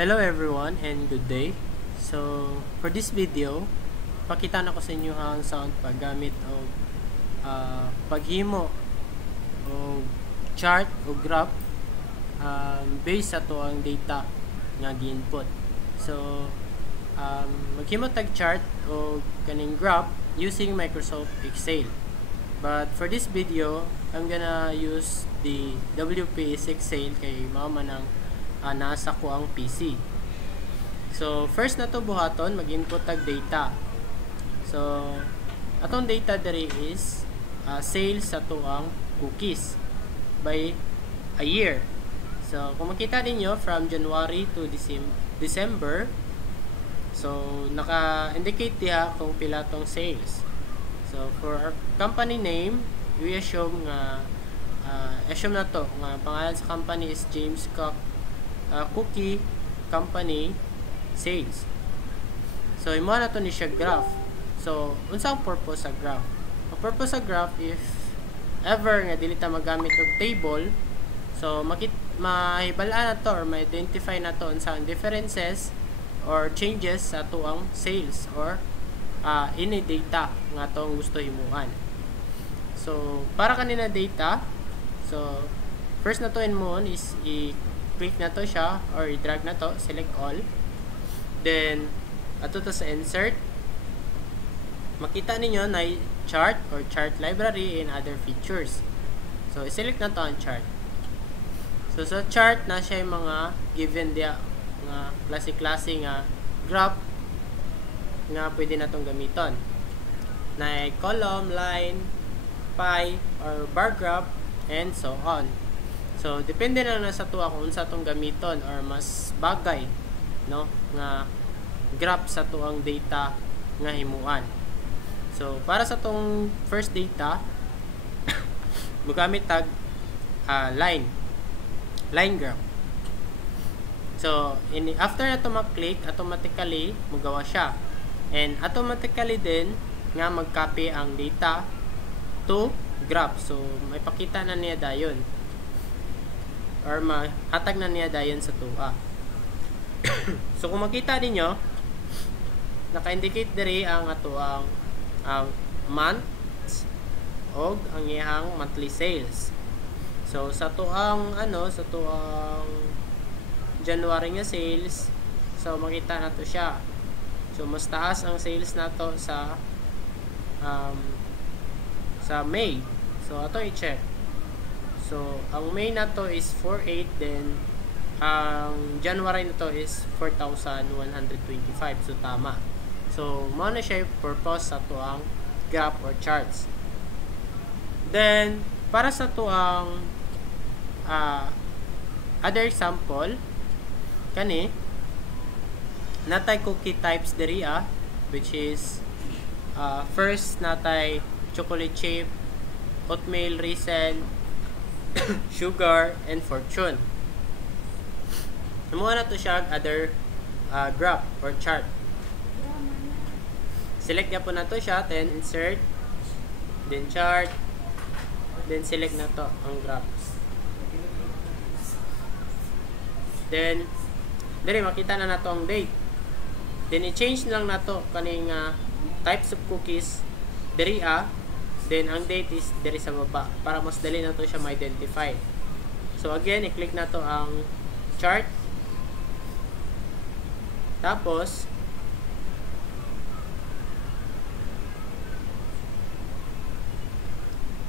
Hello everyone and good day. So, for this video, pakita na ko sa inyo ang sound paggamit o paghimo o chart o graph based sa to ang data nga gi-input. So, maghimo tag chart o kaning graph using Microsoft Excel. But for this video, I'm gonna use the WPS Excel kay mao man ang nasa ko ang PC. So, first na to buhaton, mag-input tag data. So, atong data diri is sales sa to ang cookies by a year. So, kung makita ninyo from January to December, so naka-indicate diha kung pila tong sales. So, for our company name, we assume nga assume na to nga pangalan sa company is James Cook Cookie Company Sales. So, imo na to ni siya graph. So, unsa ang purpose sa graph? Ang purpose sa graph, if ever nga dili ta magamit og table, so mahibalaan na to or ma-identify na to unsa ang differences or changes sa tuang sales or any data nga tong gusto himuan. So, para kanina data, so first na to in mo is i-click na to siya or i-drag na to, select all. Then, ato to sa insert. Makita ninyo na chart or chart library and other features. So, i-select na to ang chart. So, sa chart na siya yung mga given dia nga klase-klase nga graph nga pwede na itong gamiton. Na column, line, pie, or bar graph, and so on. So, depende na sa tuwa kung unsa itong gamiton or mas bagay, no, nga graph sa tuang data nga himuan. So, para sa tong first data, magamit tag line graph. So, after na ito mag-click, automatically magawa siya. And automatically din nga mag-copy ang data to graph. So, may pakita na niya dayon. Or mahatag na niya dayon sa tuwa. So, kung makita ninyo, naka-indicate diri ang atuang month o ang iyang monthly sales. So, sa tuang sa tuang January nga sales, so makita na to siya. So, mas taas ang sales nato sa May. So, ato i-check. So, ang May na to is 4.8, then ang January na to is 4,125. So, tama. So, mao na siya yung purpose sa tuang graph or charts. Then, para sa tuang other example, kani natay cookie types diri which is first natay chocolate chip, oatmeal raisin, sugar, and fortune. Amo na to siya other graph or chart. Select na po na to siya, then insert, then chart, then select na to ang graph. Then diri makita na nato ang date. Then i-change lang nato kaning types of cookies diri then ang date is diri sa baba para mas dali na to siya ma-identify. So again, i-click na to ang chart. Tapos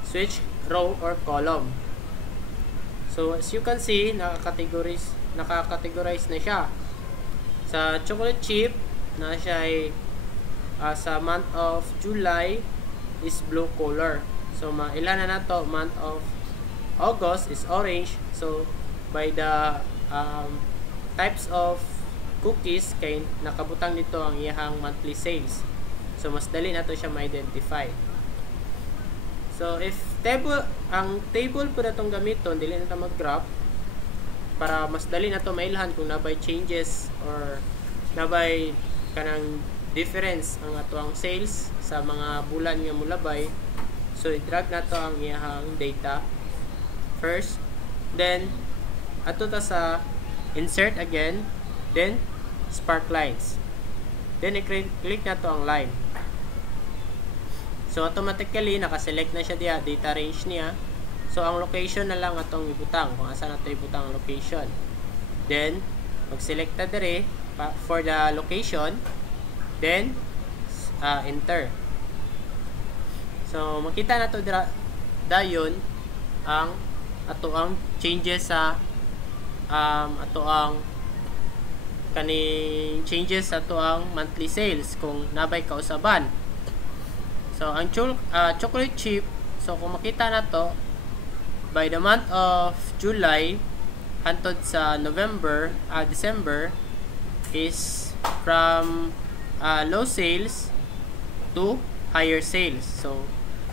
switch row or column. So as you can see, nakaka-categorize na siya. Sa chocolate chip, na siya ay sa month of July is blue color. So ilan na to, month of August is orange. So by the types of cookies kay nakabutang dito ang iyang monthly sales. So mas dali na to siya ma-identify. So if ang table po na itong gamiton, dili na ito mag-graph para mas dali na to mailhan kung nabay changes or nabay kanang difference ang atuang sales sa mga bulan nga mulabay. So i-drag na to ang iyang data first, then ato ta sa insert again, then spark lines. Then i-click na to ang line. So automatically naka-select na siya diya, data range niya. So ang location na lang atong ibutang, kung asa na to ibutang ang location. Then mag-select ta dire for the location, then enter. So makita na to dayon ang ato ang changes sa ato ang kaning changes sa ato ang monthly sales kung nabay kausaban. So ang chocolate chip, so kung makita na to by the month of July hantod sa December is from low sales to higher sales. So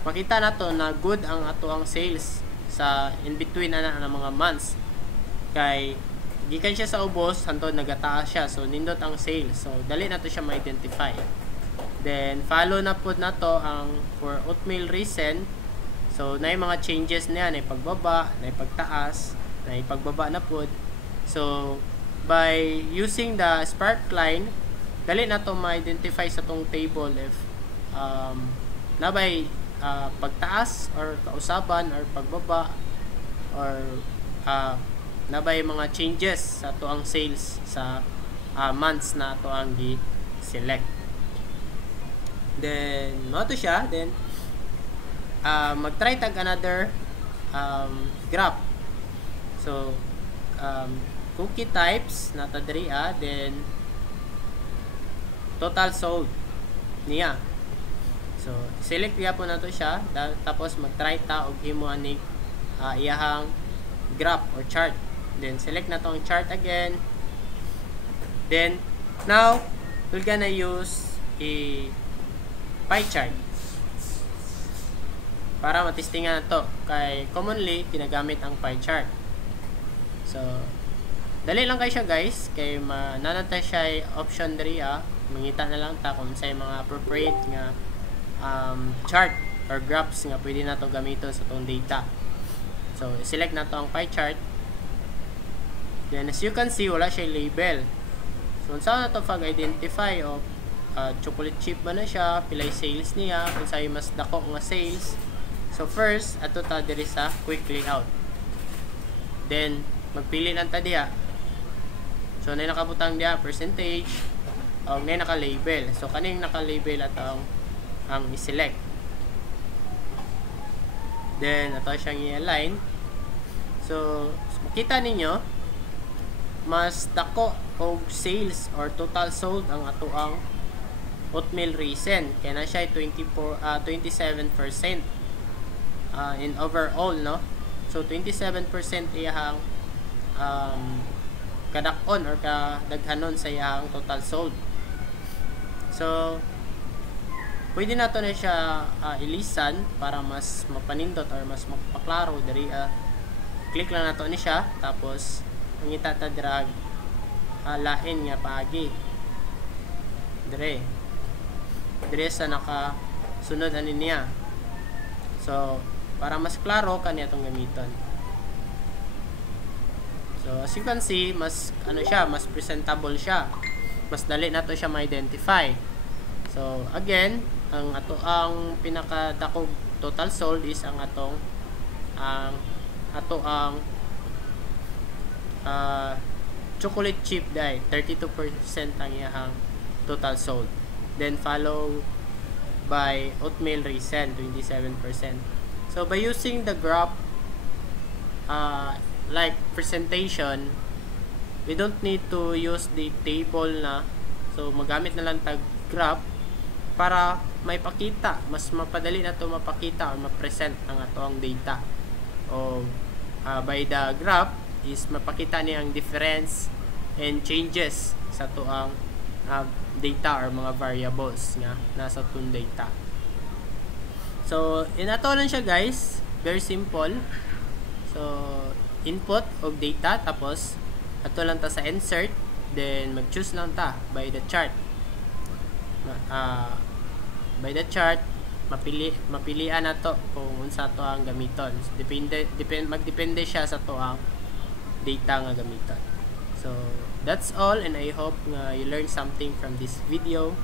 makita na to na good ang ato ang sales sa in between na mga months, kay gikan siya sa ubos hantod nagataas siya, so nindot ang sales. So dali na to siya ma-identify. Then follow na pod na to ang for oatmeal recent. So na mga changes niya, na pagbaba, na pagtaas, na pagbaba na pod. So by using the spark line, dali na to ma-identify sa tong table if nabay pagtaas or kausaban or pagbaba or nabay mga changes sa to ang sales sa months na to ang gi-select. Then mo to siya, then mag-try tag another graph. So cookie types nata diri, then total sold niya. So select niya po na to siya, tapos mag-try ta og himo ani iyahang graph or chart. Then select na tong chart again. Then now we're gonna use a pie chart para matestingan na to, kay commonly ginagamit ang pie chart. So dali lang kay siya guys, kay nanatay siya option diri, mangita na lang ta kung say mga appropriate nga chart or graphs nga pwede na to gamiton sa tong data. So select na to ang pie chart. Then as you can see, wala siya label. So saan na to pag-identify of chocolate chip ba na siya, pilay sales niya, kung sa'yo mas dako nga sales. So first, ato ta diri sa quick layout. Then magpili lang ta diya. So na nakabutang diya percentage o na naka-label. So kaning naka-label ato ang i-select. Then ato siyang i-align. So makita ninyo mas dako og sales or total sold ang ato ang oatmeal recent, kaya na siya 27% in overall, no? So 27% iyahang kadakon or kadaghanon sa iyahang total sold. So pwede na to na siya ilisan para mas mapanindot or mas mapaklaro dari. Click lang na to ni siya, tapos mangita ta drag lain nga paagi dire sa nakasunod ani niya. So para mas klaro kaniya tong gamiton. So as you can see, mas siya, mas presentable siya, mas dali na to siya ma-identify. So again, ang pinakadakog total sold is ang chocolate chip dai 32% ang iyang total sold. Then follow by oatmeal recent 27%. So by using the graph like presentation, we don't need to use the table na. So magamit na lang tag graph para may pakita, mas mapadali na to mapakita or ma-present ang atong data. O by the graph is mapakita niya ang difference and changes sa tuang data or mga variables nga nasa tong data. So inato lang siya guys, very simple. So input og data, tapos ato lang ta sa insert, then mag-choose lang ta by the chart. By the chart mapilian na to kung unsa to ang gamiton. Magdepende siya sa to ang data nga gamiton. So that's all, and I hope nga you learned something from this video.